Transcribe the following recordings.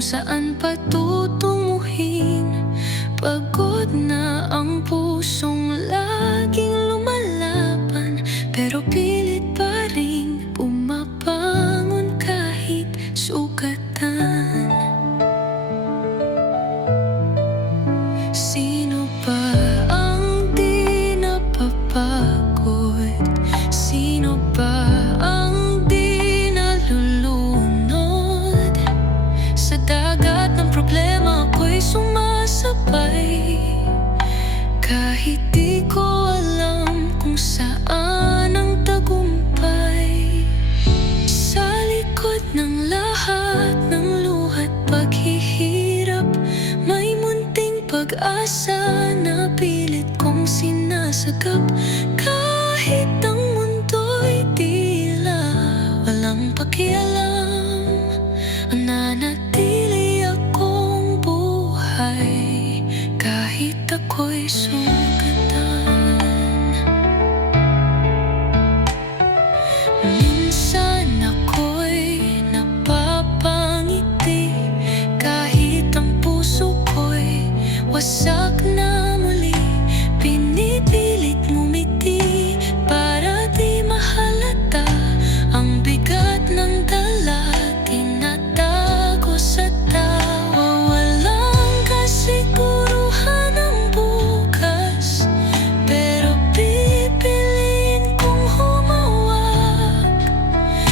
kung saan patutunguhin. Pagod na ang pusong laging lumalaban, pero pilit pa rin bumabangon kahit sugatan. Sino ba ang di napapagod? Sino ba ang di nalulunod? Sa dagat ng problema ako'y sumasabay, kahit di ko alam kung saan ang tagumpay. Sa likod ng lahat ng luha't paghihirap, may munting pag-asa na pilit kong sinasagap. Kahit ang mundo'y tila walang pakialam, nananatili akong buhay kahit ako'y sugatan. Minsan ako'y napapangiti, kahit ang puso ko'y wasak na muli. Pinipilit ngumiti para di mahalata ang bigat ng dala, tinatago sa tawa. Walang kasiguruhan ang bukas, pero pipiliin kong humawak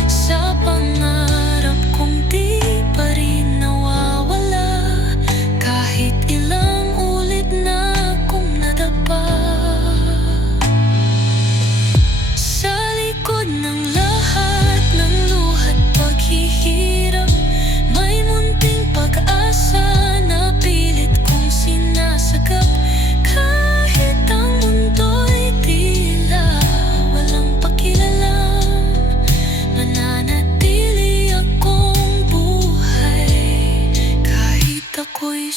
sa pangarap kong di pa rin nawawala, kahit ilang ulit na akong nadapa. Sa likod ng lahat ng luha't paghihirap, may munting pag-asa na pilit kong sinasagap. Kahit ang mundo'y tila walang pakialam, mananatili akong buhay kahit ako'y